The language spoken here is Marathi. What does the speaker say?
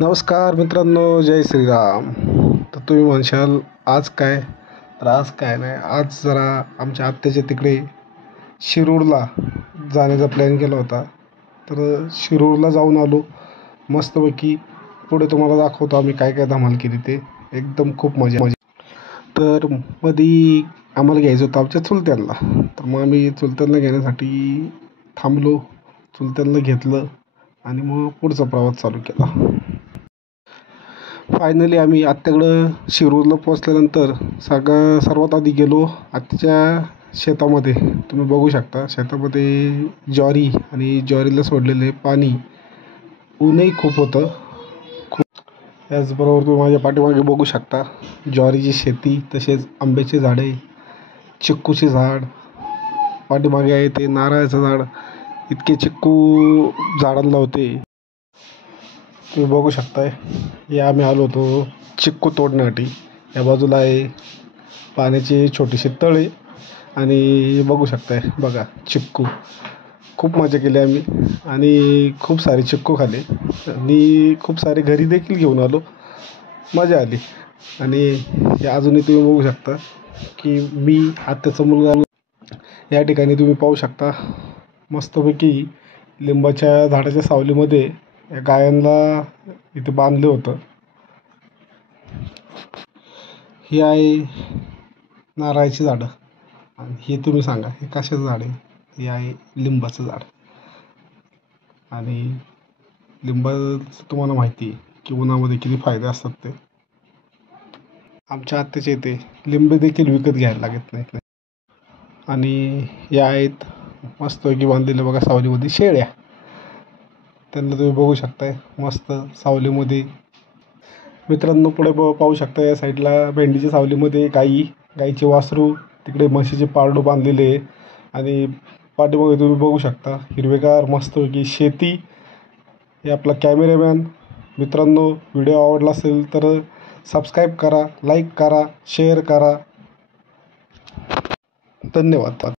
नमस्कार मित्रांनो, जय श्रीराम. तर तुम्ही म्हणशाल आज काय? तर आज काय नाही, आज जरा आमच्या आत्याच्या तिकडे शिरूरला जाण्याचा प्लॅन केला होता. तर शिरूरला जाऊन आलो मस्तपैकी. पुढे तुम्हाला दाखवतो आम्ही काय काय धमाल केली ते. एकदम खूप मजा मजा. तर मधी आम्हाला घ्यायचं होतं आमच्या चुलत्यांना. तर मग आम्ही चुलत्यांना घेण्यासाठी थांबलो, चुलत्यांना घेतलं आणि मग पुढचा प्रवास चालू केला. फायनली आम्ही आत्याकडं शिरूरला पोचल्यानंतर सर्वात आधी गेलो आत्याच्या शेतामध्ये. तुम्ही बघू शकता शेतामध्ये ज्वारी आणि ज्वारीला सोडलेले पाणी. ऊनही खूप होतं. त्याचबरोबर तुम्ही माझ्या पाठीमागे बघू शकता ज्वारीची शेती, तसेच आंब्याची झाडे, चिक्कूचे झाड पाठीमागे आहे, ते नारळाचं झाड. इतके चिक्कू झाडांना होते तुम्ही बघू शकताय. हे आम्ही आलो होतो चिक्कू तोडण्यासाठी. या बाजूला आहे पाण्याची छोटीशी तळे आणि बघू शकताय बघा चिक्कू. खूप मजा केली आम्ही आणि खूप सारे चिक्कू खाल्ले आणि खूप सारे घरी देखील घेऊन आलो. मजा आली. आणि हे अजूनही तुम्ही बघू शकता की मी आत्याचा मुलगा. या ठिकाणी तुम्ही पाहू शकता मस्तपैकी लिंबाच्या झाडाच्या सावलीमध्ये या गायांना इथे बांधलं होतं. ही आहे नारळाची झाडं आणि हे तुम्ही सांगा हे कशाचं झाड आहे? हे आहे लिंबाचं झाड. आणि लिंबाचं तुम्हाला माहिती आहे की उन्हामध्ये किती फायदे असतात ते. आमच्या आत्याच्या इथे लिंब देखील विकत घ्यायला लागत नाहीत. आणि या आहेत मस्तपैकी बांधलेल्या बघा सावलीमध्ये शेळ्या. त्यांना तुम्ही बघू शकताय मस्त सावलीमध्ये. मित्रांनो पुढे पाहू शकता या साईडला भेंडीच्या सावलीमध्ये गाईचे वासरू, तिकडे म्हशीचे पारडू बांधलेले आहे. आणि पाठीमागे तुम्ही बघू शकता हिरवेगार मस्तपैकी शेती. हे आपला कॅमेरामॅन. मित्रांनो व्हिडिओ आवडला असेल तर सबस्क्राईब करा, लाईक करा, शेअर करा. धन्यवाद.